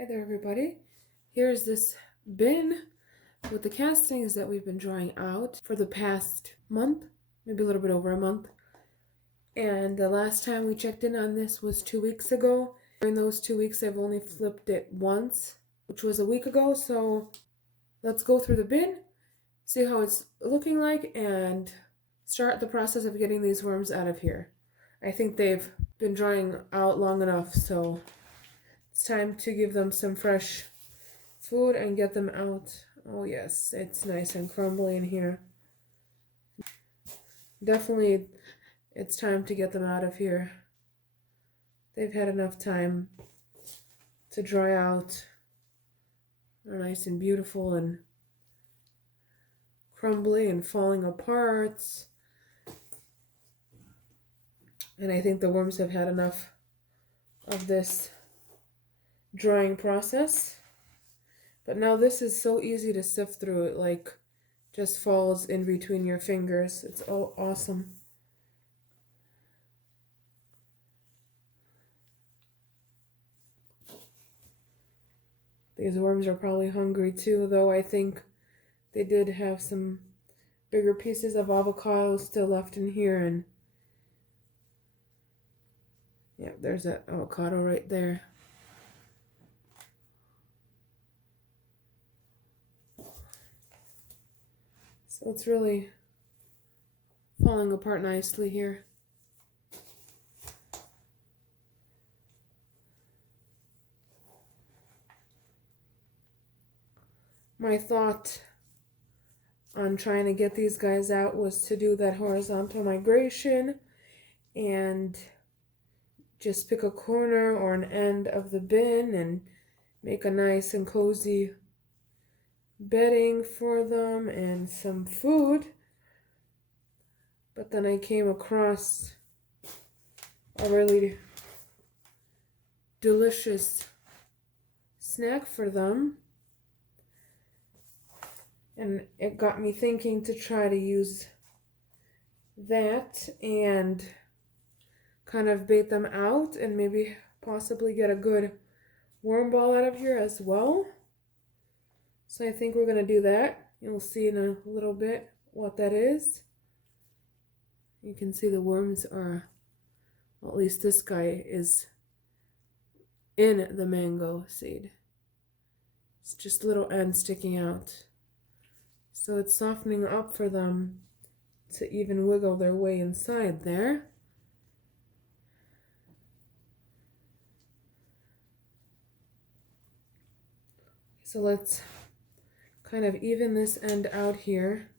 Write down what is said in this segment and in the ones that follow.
Hi there everybody. Here's this bin with the castings that we've been drying out for the past month, maybe a little bit over a month. And the last time we checked in on this was 2 weeks ago. During those 2 weeks I've only flipped it once, which was a week ago. So let's go through the bin, see how it's looking like, and start the process of getting these worms out of here. I think they've been drying out long enough, so it's time to give them some fresh food and get them out. Oh yes, it's nice and crumbly in here. Definitely it's time to get them out of here. They've had enough time to dry out. They're nice and beautiful and crumbly and falling apart. And I think the worms have had enough of this drying process. But now this is so easy to sift through. It like just falls in between your fingers. It's all awesome. These worms are probably hungry too, though I think they did have some bigger pieces of avocado still left in here. And yeah, there's that avocado right there. So it's really falling apart nicely here. My thought on trying to get these guys out was to do that horizontal migration and just pick a corner or an end of the bin and make a nice and cozy bedding for them and some food. But then I came across a really delicious snack for them, and it got me thinking to try to use that and kind of bait them out and maybe possibly get a good worm ball out of here as well. So I think we're going to do that. You'll see in a little bit what that is. You can see the worms are, well, at least this guy is in the mango seed. It's just little ends sticking out. So it's softening up for them to even wiggle their way inside there. So let's kind of even this end out here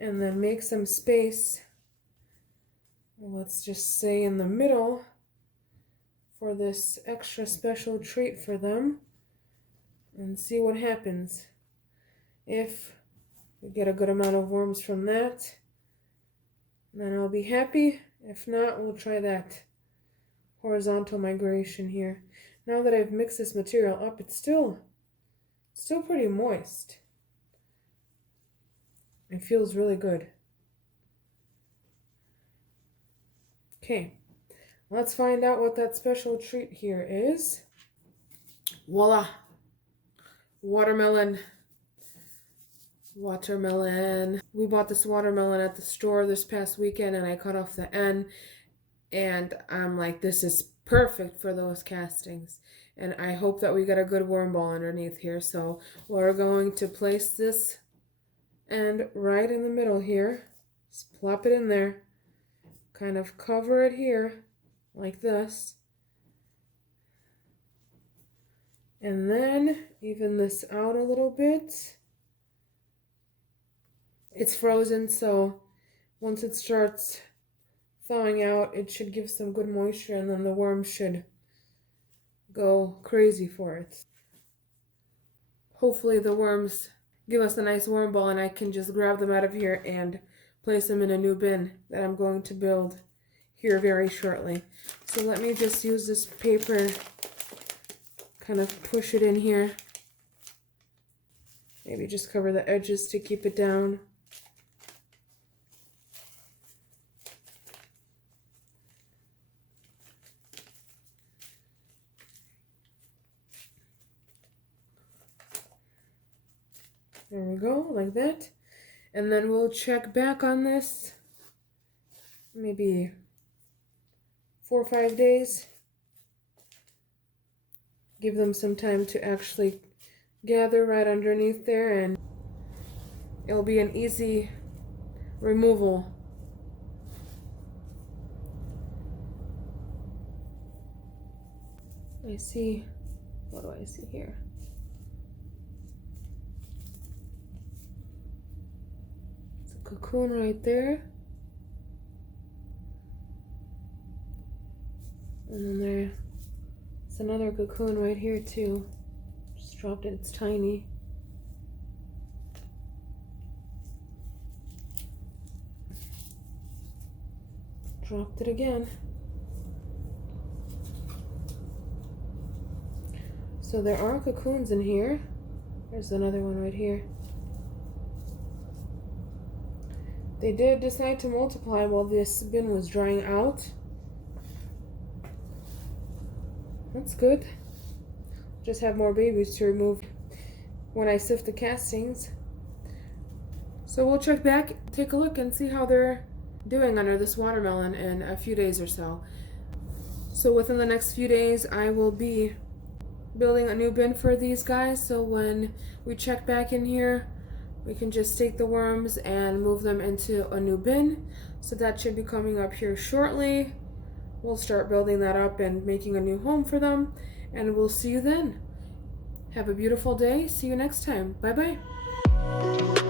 and then make some space. Let's just say in the middle for this extra special treat for them and see what happens. If we get a good amount of worms from that, then I'll be happy. If not, we'll try that horizontal migration here. Now that I've mixed this material up, it's still pretty moist. It feels really good. Okay, let's find out what that special treat here is. Voila! Watermelon. We bought this watermelon at the store this past weekend and I cut off the end and I'm like, this is perfect for those castings. And I hope that we get a good worm ball underneath here. So we're going to place this end right in the middle here. Just plop it in there. Kind of cover it here like this. And then even this out a little bit. It's frozen, so once it starts thawing out, it should give some good moisture and then the worms should go crazy for it. Hopefully the worms give us a nice worm ball and I can just grab them out of here and place them in a new bin that I'm going to build here very shortly. So let me just use this paper, kind of push it in here. Maybe just cover the edges to keep it down. There we go, like that. And then we'll check back on this maybe 4 or 5 days. Give them some time to actually gather right underneath there, and it'll be an easy removal. I see, what do I see here? It's a cocoon right there. And then there's another cocoon right here too. Just dropped it, it's tiny. Dropped it again. So there are cocoons in here. There's another one right here. They did decide to multiply while this bin was drying out. That's good. Just have more babies to remove when I sift the castings. So we'll check back, take a look, and see how they're doing under this watermelon in a few days or so. So within the next few days, I will be building a new bin for these guys, so when we check back in here, we can just take the worms and move them into a new bin. So that should be coming up here shortly. We'll start building that up and making a new home for them, and we'll see you then. Have a beautiful day. See you next time. Bye bye.